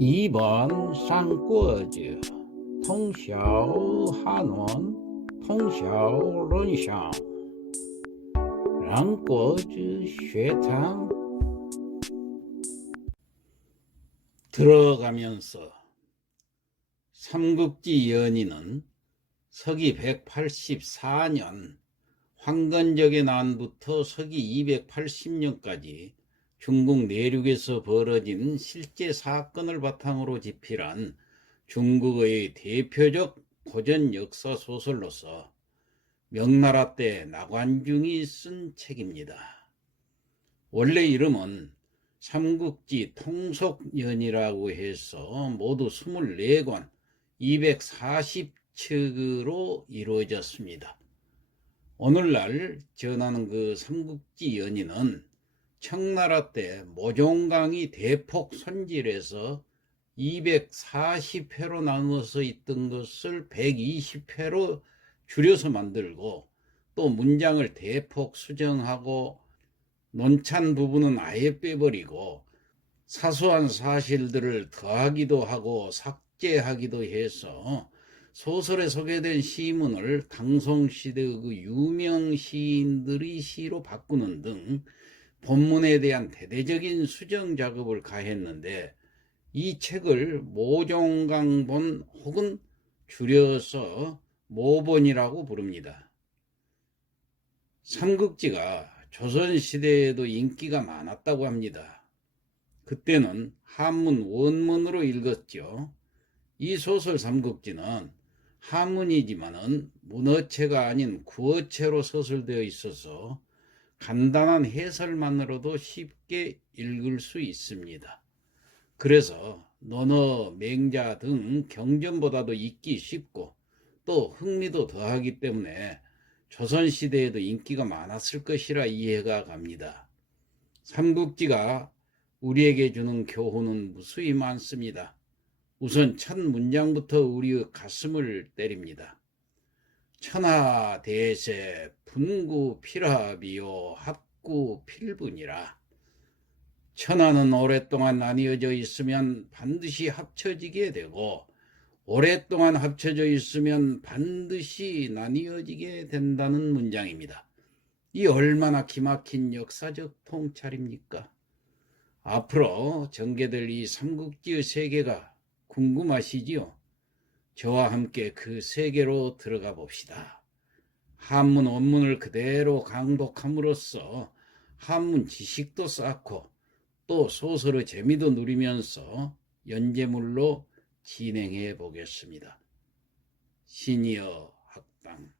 2번三国志通晓汉文通晓论想让国之学堂들어가면서 삼국지 연의는 서기 184년 황건적의 난부터 서기 280년까지 중국 내륙에서 벌어진 실제 사건을 바탕으로 집필한 중국의 대표적 고전 역사 소설로서 명나라 때 나관중이 쓴 책입니다. 원래 이름은 삼국지 통속연이라고 해서 모두 24권 240척으로 이루어졌습니다. 오늘날 전하는 그 삼국지 연의는 청나라 때 모종강이 대폭 손질해서 240회로 나누어서 있던 것을 120회로 줄여서 만들고 또 문장을 대폭 수정하고 논찬 부분은 아예 빼버리고 사소한 사실들을 더하기도 하고 삭제하기도 해서 소설에 소개된 시문을 당송시대의 그 유명 시인들의 시로 바꾸는 등 본문에 대한 대대적인 수정 작업을 가했는데 이 책을 모종강본 혹은 줄여서 모본이라고 부릅니다. 삼국지가 조선시대에도 인기가 많았다고 합니다. 그때는 한문 원문으로 읽었죠. 이 소설 삼국지는 한문이지만은 문어체가 아닌 구어체로 서술되어 있어서 간단한 해설만으로도 쉽게 읽을 수 있습니다. 그래서 논어, 맹자 등 경전보다도 읽기 쉽고 또 흥미도 더하기 때문에 조선시대에도 인기가 많았을 것이라 이해가 갑니다. 삼국지가 우리에게 주는 교훈은 무수히 많습니다. 우선 첫 문장부터 우리의 가슴을 때립니다. 천하대세 분구필합이요 합구필분이라. 천하는 오랫동안 나뉘어져 있으면 반드시 합쳐지게 되고 오랫동안 합쳐져 있으면 반드시 나뉘어지게 된다는 문장입니다. 이 얼마나 기막힌 역사적 통찰입니까? 앞으로 전개될 이 삼국지의 세계가 궁금하시지요? 저와 함께 그 세계로 들어가 봅시다. 한문 원문을 그대로 강독함으로써 한문 지식도 쌓고 또 소설의 재미도 누리면서 연재물로 진행해 보겠습니다. 시니어 학당.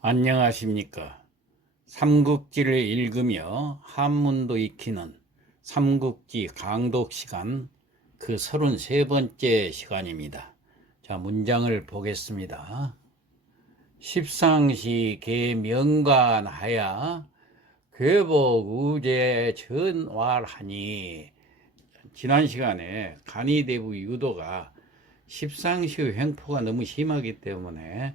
안녕하십니까. 삼국지를 읽으며 한문도 익히는 삼국지 강독 시간 그 33번째 시간입니다. 자, 문장을 보겠습니다. 십상시 계명관하야 괴복 우제 전왈하니. 지난 시간에 간이대부 유도가 십상시의 횡포가 너무 심하기 때문에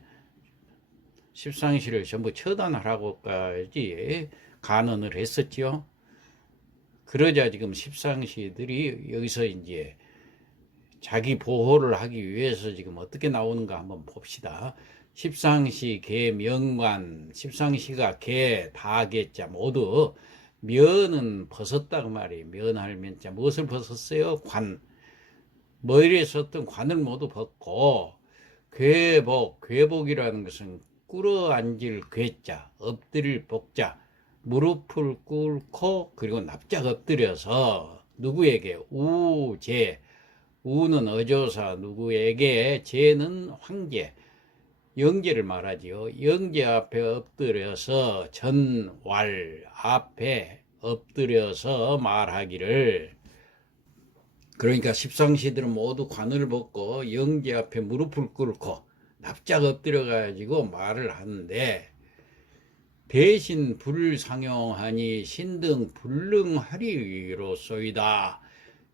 십상시를 전부 처단하라고까지 간언을 했었죠. 그러자 지금 십상시들이 여기서 이제 자기 보호를 하기 위해서 지금 어떻게 나오는가 한번 봅시다. 십상시 계명관, 십상시가 계, 다계자 모두 면은 벗었다고 말이에요. 면할 면자. 무엇을 벗었어요? 관. 머리에 썼던 관을 모두 벗고 괴복, 괴복이라는 것은 꿇어앉을 괴자, 엎드릴 복자, 무릎을 꿇고 그리고 납작 엎드려서 누구에게? 우제. 우는 어조사 누구에게, 제는 황제, 영제를 말하지요. 영제 앞에 엎드려서 전왈 앞에 엎드려서 말하기를. 그러니까 십상시들은 모두 관을 벗고 영제 앞에 무릎을 꿇고 납작 엎드려 가지고 말을 하는데 대신 불상용하니 신등 불능하리로소이다.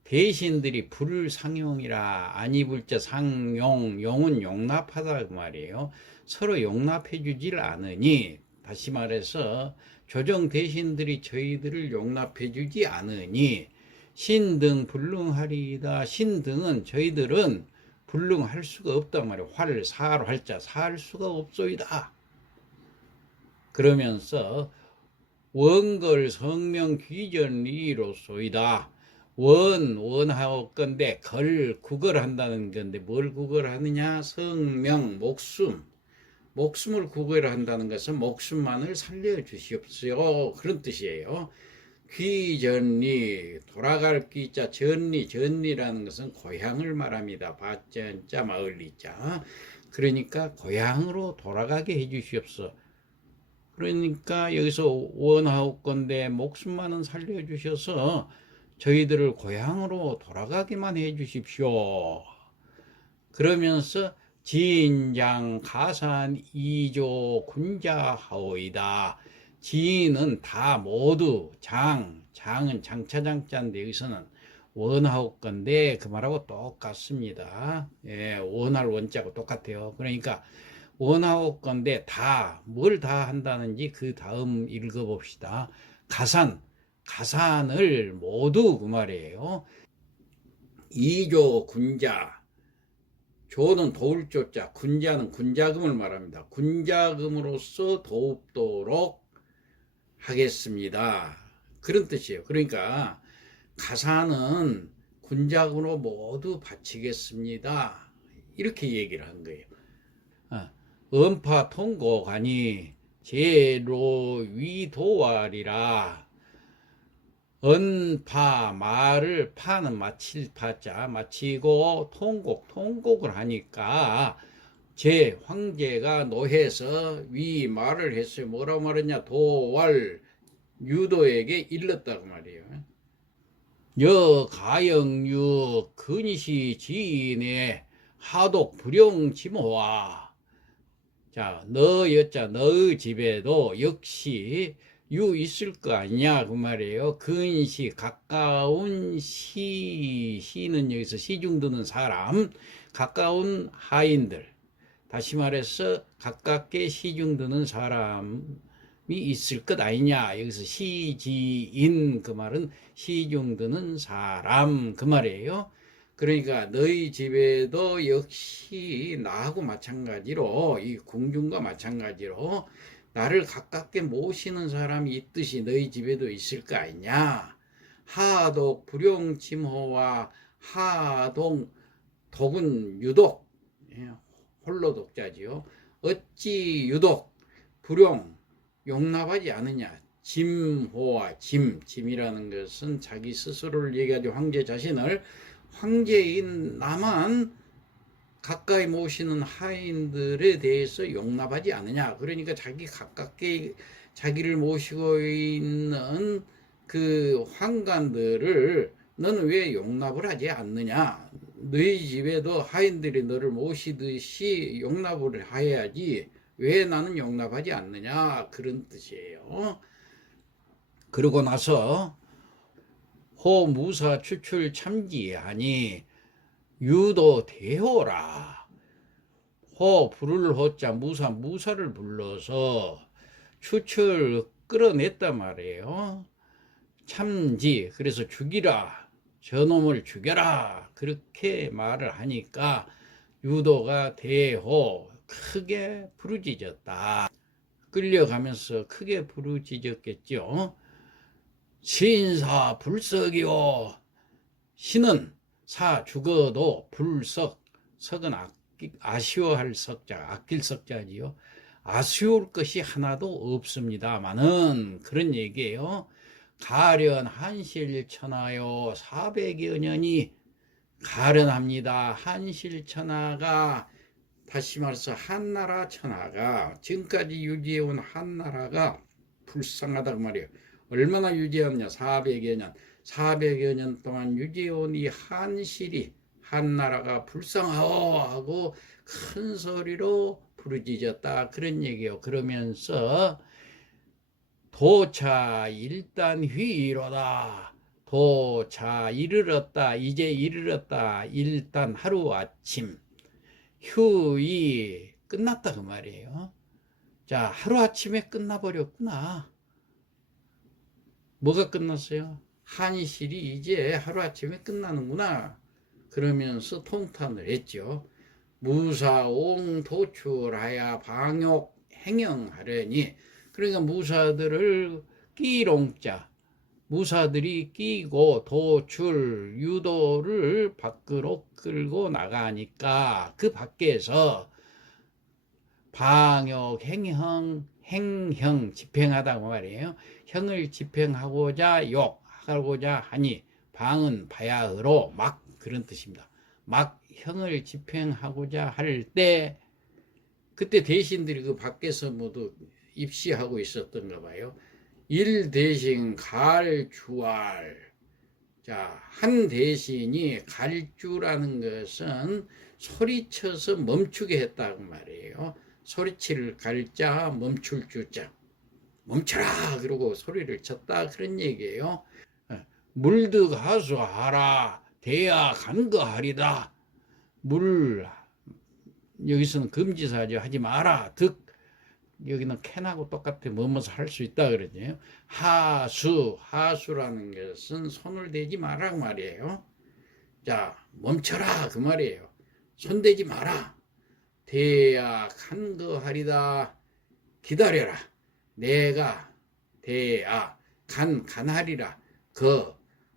대신들이 불상용이라, 아니불자 상용, 용은 용납하다 그 말이에요. 서로 용납해 주질 않으니, 다시 말해서 조정 대신들이 저희들을 용납해 주지 않으니 신등 불능하리이다. 신등은 저희들은 불능할 수가 없단 말이에요. 사로 할자 살 수가 없소이다. 그러면서 원걸 성명 귀전리로소이다. 원하건대 구걸한다는 건데 뭘 구걸하느냐? 성명 목숨을 구걸한다는 것은 목숨만을 살려주시옵소요. 그런 뜻이에요. 귀전리 돌아갈 귀자 전리라는 것은 고향을 말합니다. 밭전자 마을리자. 그러니까 고향으로 돌아가게 해주시옵소서. 그러니까 여기서 원하옵건대 목숨만은 살려주셔서 저희들을 고향으로 돌아가기만 해주십시오. 그러면서 진장 가산 이조 군자하오이다. 지인은 다 모두 장은 장차장자인데 여기서는 원하옵건대 그 말하고 똑같습니다. 예, 원할 원자고 똑같아요. 그러니까 원하옵건대 뭘 다 한다는지 그 다음 읽어봅시다. 가산을 모두 그 말이에요. 이조 군자, 조는 도울 조자, 군자는 군자금을 말합니다. 군자금으로서 도웁도록 하겠습니다. 그런 뜻이에요. 그러니까 가산은 군자금으로 모두 바치겠습니다. 이렇게 얘기를 한 거예요. 음파 통고가니 제로 위도활이라. 언파 말을 파는 마칠 파자 마치고 통곡을 하니까 제 황제가 노해서 위 말을 했어요. 뭐라고 말했냐? 도왈 유도에게 일렀다고 말이에요. 여가영유 근시 지인의 하독 불용지모와. 자, 너의 집에도 역시 유 있을 거 아니냐 그 말이에요. 근시 가까운 시는 여기서 시중 드는 사람, 가까운 하인들, 다시 말해서 가깝게 시중 드는 사람이 있을 것 아니냐. 여기서 시지인 그 말은 시중 드는 사람 그 말이에요. 그러니까 너희 집에도 역시 나하고 마찬가지로 이 궁중과 마찬가지로 나를 가깝게 모시는 사람이 있듯이 너희 집에도 있을 거 아니냐. 하독 불용침호와 독은 유독, 홀로 독자지요. 어찌 유독 불용 용납하지 않느냐. 짐이라는 것은 자기 스스로를 얘기하죠. 황제 자신을 황제인 나만 가까이 모시는 하인들에 대해서 용납하지 않느냐. 그러니까 자기 가깝게 자기를 모시고 있는 그 환관들을 너는 왜 용납을 하지 않느냐. 너희 집에도 하인들이 너를 모시듯이 용납을 해야지 왜 나는 용납하지 않느냐. 그런 뜻이에요. 그러고 나서 호무사 추출 참지하니 유도 대호라. 부를 호자 무사를 불러서 추출 끌어냈단 말이에요. 참지, 그래서 죽이라, 저놈을 죽여라, 그렇게 말을 하니까 유도가 대호, 크게 부르짖었다. 끌려가면서 크게 부르짖었겠죠. 신사 불석이요. 신은 사 죽어도 석은 아쉬워할 석자, 아낄 석자지요. 아쉬울 것이 하나도 없습니다마는 그런 얘기예요. 가련 한실천하요 400여 년이 가련합니다. 한실천하가 다시 말해서 한나라 천하가 지금까지 유지해온 한나라가 불쌍하다 그 말이에요. 얼마나 유지했냐? 400여 년 동안 유지해온 이 한실이 한나라가 불쌍하오 하고 큰 소리로 부르짖었다 그런 얘기예요. 그러면서 도차 일단 휘이로다. 도차 이르렀다. 이제 이르렀다. 일단 하루아침 휴이 끝났다 그 말이에요. 자, 하루아침에 끝나버렸구나. 뭐가 끝났어요? 한실이 이제 하루아침에 끝나는구나. 그러면서 통탄을 했죠. 무사옹 도출하야 방욕 행영하려니. 그러니까 무사들을 끼롱자, 무사들이 끼고 도출, 유도를 밖으로 끌고 나가니까 그 밖에서 방역, 행형 집행하다고 말이에요. 형을 집행하고자 욕하고자 하니, 방은 바야흐로 막, 그런 뜻입니다. 막 형을 집행하고자 할 때, 그때 대신들이 그 밖에서 모두 입시하고 있었던가 봐요. 일 대신 갈주알. 자, 한 대신이 갈주라는 것은 소리쳐서 멈추게 했다고 말이에요. 소리칠 갈자, 멈출 주자. 멈춰라! 그러고 소리를 쳤다. 그런 얘기예요. 물득 하수하라. 대야 간거하리다. 물, 여기서는 금지사죠. 하지 마라. 득, 여기는 캔하고 똑같아. 뭐뭐서 할 수 있다 그러죠. 하수라는 것은 손을 대지 마라 그 말이에요. 자, 멈춰라 그 말이에요. 손 대지 마라. 대야 간거하리다. 기다려라. 내가 대야 간하리라.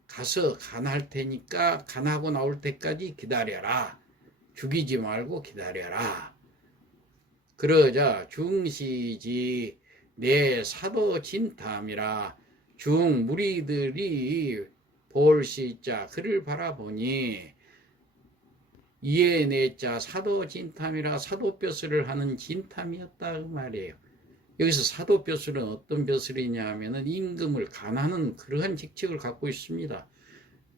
가서 간할 테니까 간하고 나올 때까지 기다려라. 죽이지 말고 기다려라. 그러자 중시지 내 사도 진탐이라. 중 무리들이 볼시자 그를 바라보니 이에 내자 사도 진탐이라. 사도벼슬을 하는 진탐이었다 그 말이에요. 여기서 사도벼슬은 어떤 벼슬이냐 하면은 임금을 간하는 그러한 직책을 갖고 있습니다.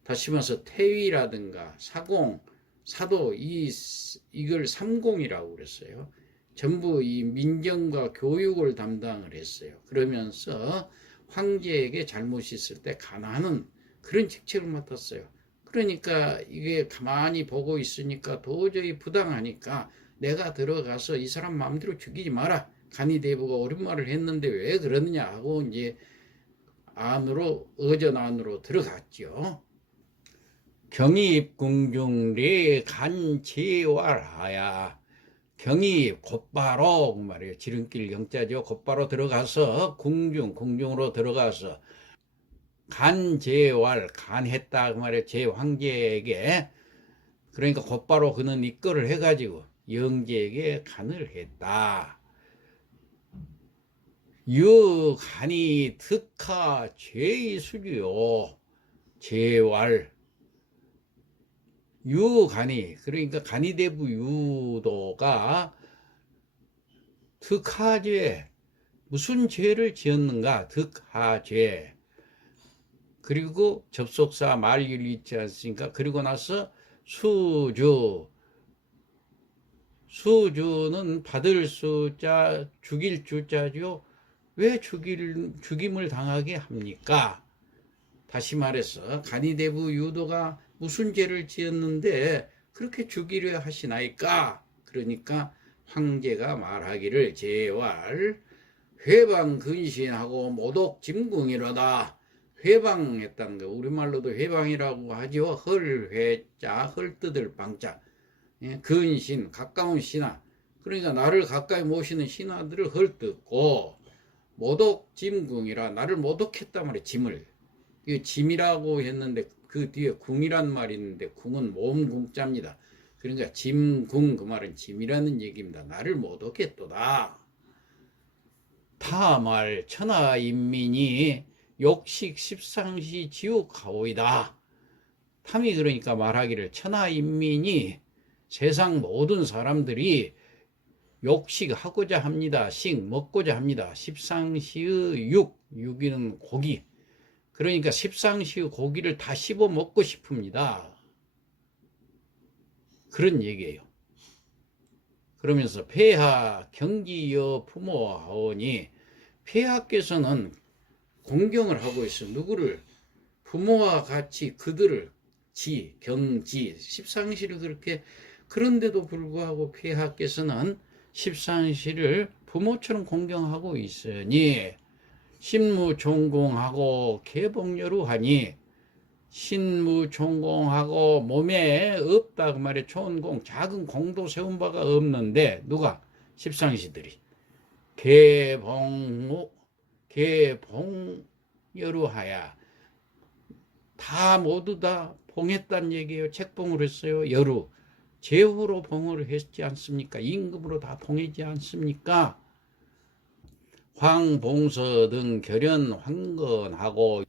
다시 말해서 태위라든가 사공, 사도, 이걸 삼공이라고 그랬어요. 전부 이 민정과 교육을 담당을 했어요. 그러면서 황제에게 잘못이 있을 때 간하는 그런 직책을 맡았어요. 그러니까 이게 가만히 보고 있으니까 도저히 부당하니까 내가 들어가서 이 사람 마음대로 죽이지 마라. 간이대부가 옳은 말을 했는데 왜 그러느냐 하고 이제 의전 안으로 들어갔죠. 경입 궁중리 간지활하야. 경입 곧바로 말이에요. 지름길 영자죠. 곧바로 들어가서 궁중으로 들어가서 간제활 간했다 그 말이에요. 제 황제에게. 그러니까 곧바로 그는 입거를 해가지고 영제에게 간을 했다. 유간이 특하 죄의 수주요. 제활 유간이, 그러니까 간이대부 유도가 특하죄, 무슨 죄를 지었는가? 특하죄. 그리고 접속사 말일이 있지 않습니까? 그리고 나서 수주는 받을 수자, 죽일 주자죠. 왜 죽임을 당하게 합니까? 다시 말해서 간이대부 유도가 무슨 죄를 지었는데 그렇게 죽이려 하시나이까? 그러니까 황제가 말하기를 제왈 회방 근신하고 모독 짐궁이로다. 회방했다는 거 우리말로도 회방이라고 하죠. 헐회자 헐뜯을 방자. 근신 가까운 신하, 그러니까 나를 가까이 모시는 신하들을 헐뜯고 모독 짐궁이라 나를 모독했단 말이에요. 짐을. 이 짐이라고 했는데 그 뒤에 궁이란 말이 있는데 궁은 모음궁자입니다. 그러니까 짐궁 그 말은 짐이라는 얘기입니다. 나를 모독했도다. 타말 천하인민이 욕식 십상시 지옥하오이다. 탐이 그러니까 말하기를 천하인민이 세상 모든 사람들이 욕식하고자 합니다. 식 먹고자 합니다. 십상시의 육이는 고기. 그러니까 십상시의 고기를 다 씹어 먹고 싶습니다. 그런 얘기예요. 그러면서 폐하 경기여 부모하오니, 폐하께서는 공경을 하고 있어. 누구를? 부모와 같이 그들을 경지 십상시를 그렇게, 그런데도 불구하고 폐하께서는 십상시를 부모처럼 공경하고 있으니 신무종공하고 개복여루하니, 신무총공하고 몸에 없다 그 말이에요. 초원공 작은 공도 세운 바가 없는데 누가? 십상시들이 개봉여루하야 다 모두 다 봉했단 얘기예요. 책봉을 했어요. 여루 제후로 봉을 했지 않습니까? 임금으로 다 봉했지 않습니까? 황봉서 등 결연 황건하고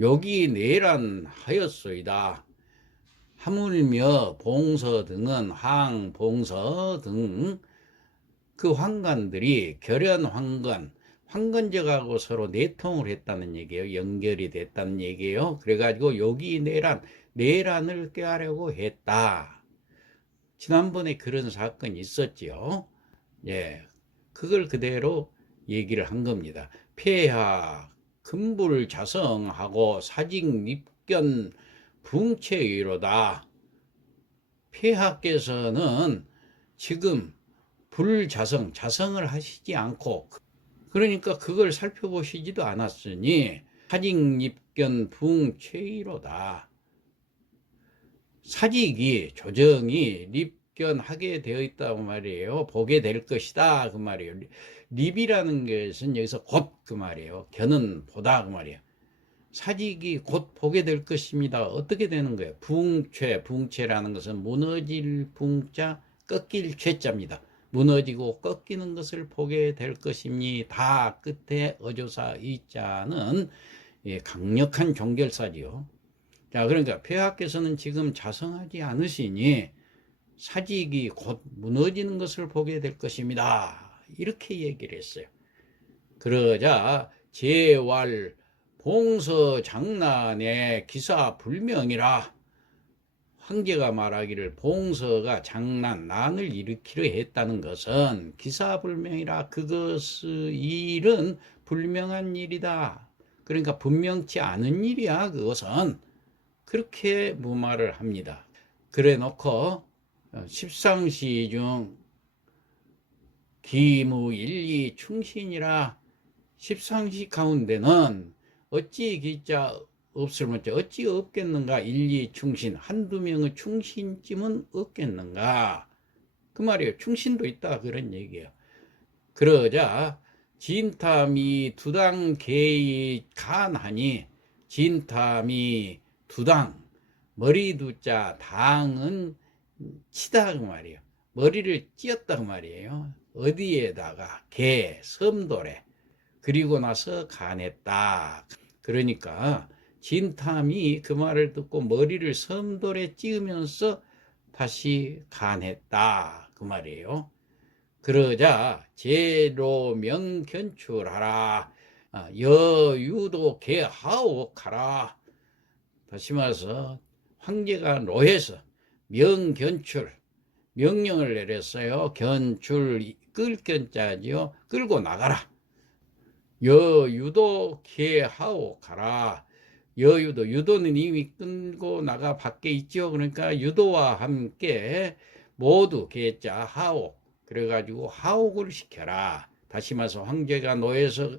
욕이 내란하였소이다. 하물며 봉서 등은 황봉서 등 그 황관들이 결연 황건적하고 서로 내통을 했다는 얘기예요. 연결이 됐다는 얘기예요. 그래가지고 욕이 내란을 꾀하려고 했다. 지난번에 그런 사건이 있었지요. 예, 그걸 그대로 얘기를 한 겁니다. 폐하 금불자성하고 사직립견 붕체의로다. 폐하께서는 지금 자성을 하시지 않고 그러니까 그걸 살펴보시지도 않았으니 사직립견 붕체의로다. 사직이 조정이 립견하게 되어 있다고 말이에요. 보게 될 것이다 그 말이에요. 립이라는 것은 여기서 곧 그 말이에요. 견은 보다 그 말이에요. 사직이 곧 보게 될 것입니다. 어떻게 되는 거예요? 붕체라는 것은 무너질 붕자 꺾일 죄자입니다. 무너지고 꺾이는 것을 보게 될 것입니다. 끝에 어조사 이자는 강력한 종결사지요. 자, 그러니까 폐하께서는 지금 자성하지 않으시니 사직이 곧 무너지는 것을 보게 될 것입니다. 이렇게 얘기를 했어요. 그러자 제왈 봉서 장난의 기사 불명이라. 황제가 말하기를 봉서가 난을 일으키려 했다는 것은 기사불명이라. 그것의 일은 불명한 일이다. 그러니까 분명치 않은 일이야. 그것은 그렇게 무마를 합니다. 그래 놓고 십상시 중 기무일리 충신이라. 십상시 가운데는 어찌 기자 없을문자 어찌 없겠는가. 일리 충신 한두 명의 충신쯤은 없겠는가 그 말이에요. 충신도 있다 그런 얘기예요. 그러자 진탐이 두당 개의 간하니 진탐이 두당 머리 두자 당은 치다 그 말이에요. 머리를 찧었다 그 말이에요. 어디에다가 개 섬돌에 그리고 나서 간했다. 그러니까 진탐이 그 말을 듣고 머리를 섬돌에 찧으면서 다시 간했다 그 말이에요. 그러자 제로 명견출하라. 여유도 개하옥하라. 다시 말해서 황제가 노해서 명견출 명령을 내렸어요. 견출 끌견자지요. 끌고 나가라. 여유도 개하옥하라. 유도는 이미 끌고 나가 밖에 있죠. 그러니까 유도와 함께 모두 개자 하옥 그래가지고 하옥을 시켜라. 다시 말해서 황제가 노해서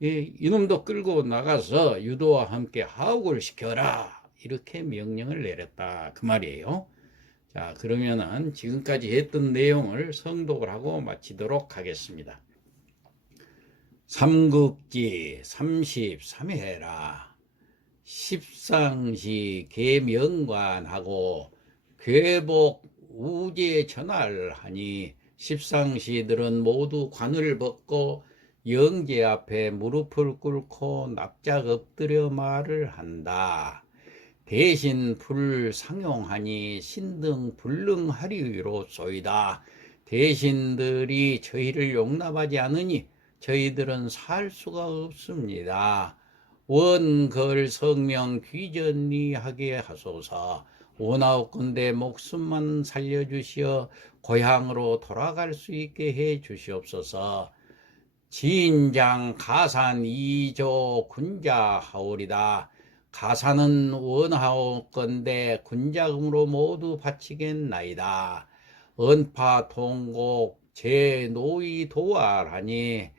이놈도 끌고 나가서 유도와 함께 하옥을 시켜라. 이렇게 명령을 내렸다 그 말이에요. 자, 그러면은 지금까지 했던 내용을 성독을 하고 마치도록 하겠습니다. 삼국지 33회라. 십상시 계명관하고 괴복 우제 전할하니 십상시들은 모두 관을 벗고 영제 앞에 무릎을 꿇고 납작 엎드려 말을 한다. 대신 불상용하니 신등 불능하리로소이다. 대신들이 저희를 용납하지 않으니 저희들은 살 수가 없습니다. 원걸 성명 귀전리하게 하소서. 오나옵건대 목숨만 살려주시어 고향으로 돌아갈 수 있게 해 주시옵소서. 진장 가산 2조 군자하오리다. 가산은 원하옵건대 군자금으로 모두 바치겠나이다. 언파 통곡 제 노이 도활하니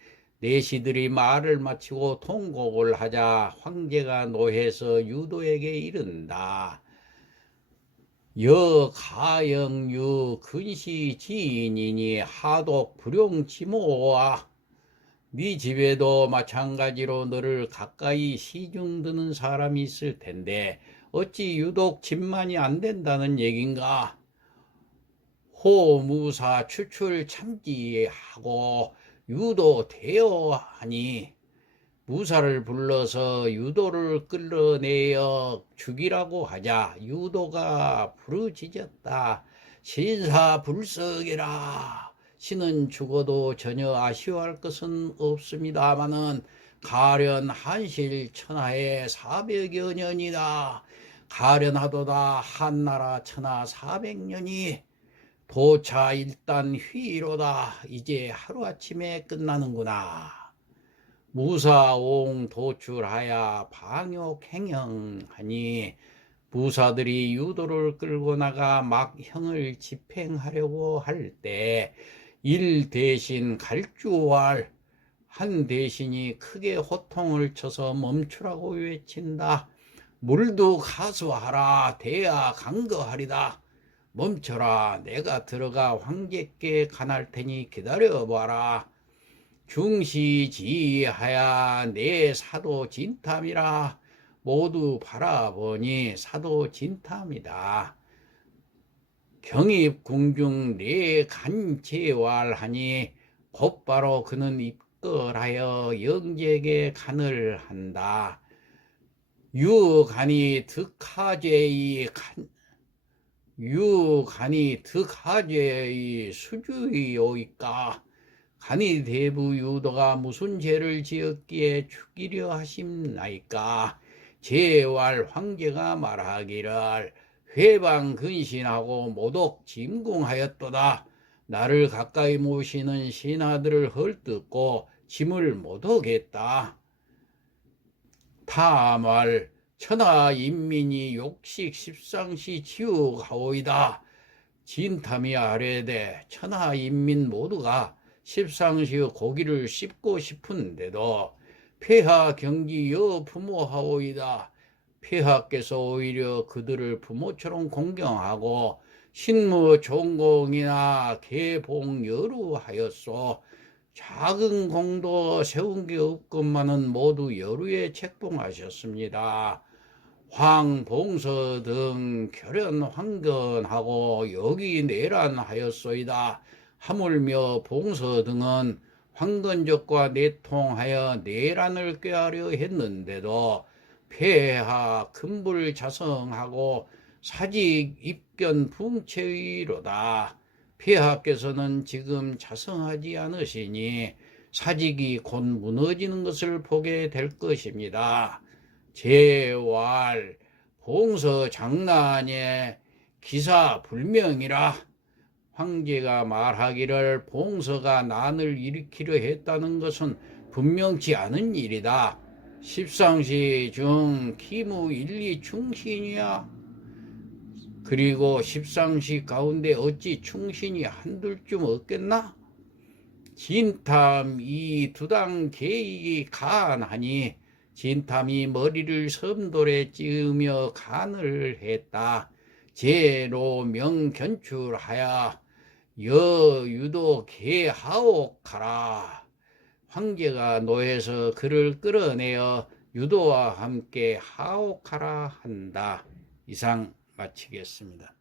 내시들이 말을 마치고 통곡을 하자 황제가 노해서 유도에게 이른다. 여가영유 근시 지인이니 하독 불용치모와 네 집에도 마찬가지로 너를 가까이 시중드는 사람이 있을 텐데 어찌 유독 집만이 안 된다는 얘긴가? 호무사 추출 참지하고 유도되어 하니 무사를 불러서 유도를 끌어내어 죽이라고 하자 유도가 부르짖었다. 신사불석이라. 신은 죽어도 전혀 아쉬워할 것은 없습니다마는 가련 한실 천하에 400여 년이다. 가련하도다 한나라 천하 400년이 도차 일단 휘로다. 이제 하루아침에 끝나는구나. 무사옹 도출하야 방욕행형하니 무사들이 유도를 끌고 나가 막 형을 집행하려고 할 때 일 대신 갈주왈 한 대신이 크게 호통을 쳐서 멈추라고 외친다. 물도 가수하라. 대야 간거하리다. 멈춰라. 내가 들어가 황제께 간할 테니 기다려봐라. 중시지하야 내 사도 진탐이라. 모두 바라보니 사도 진탐이다. 경입궁중 내 간제왈하니 곧바로 그는 입걸하여 영제에게 간을 한다. 유간이 득하제의 수주이오이까. 간이 대부 유도가 무슨 죄를 지었기에 죽이려 하심나이까. 제왈 황제가 말하기를 회방 근신하고 모독 진궁하였도다. 나를 가까이 모시는 신하들을 헐뜯고 짐을 모독했다. 타말 천하 인민이 욕식 십상시 지우가오이다. 진탐이 아뢰되 천하 인민 모두가 십상시 고기를 씹고 싶은데도 폐하 경기 여 부모하오이다. 폐하께서 오히려 그들을 부모처럼 공경하고 신무 종공이나 계봉 여루하였소. 작은 공도 세운 게 없건만은 모두 여루에 책봉하셨습니다. 황봉서 등 결연 황건하고 여기 내란하였소이다. 하물며 봉서 등은 황건적과 내통하여 내란을 꾀하려 했는데도 폐하 금불 자성하고 사직 입견 붕체의로다. 폐하께서는 지금 자성하지 않으시니 사직이 곧 무너지는 것을 보게 될 것입니다. 제왈 봉서 장난에 기사 불명이라. 황제가 말하기를 봉서가 난을 일으키려 했다는 것은 분명치 않은 일이다. 십상시 중 기무 일리 충신이야. 그리고 십상시 가운데 어찌 충신이 한둘쯤 없겠나? 진탐 이 두당 계익이 간하니 진탐이 머리를 섬돌에 찌으며 간을 했다. 제로 명견출하여 여유도 개하옥하라. 황제가 노해서 그를 끌어내어 유도와 함께 하옥하라 한다. 이상 마치겠습니다.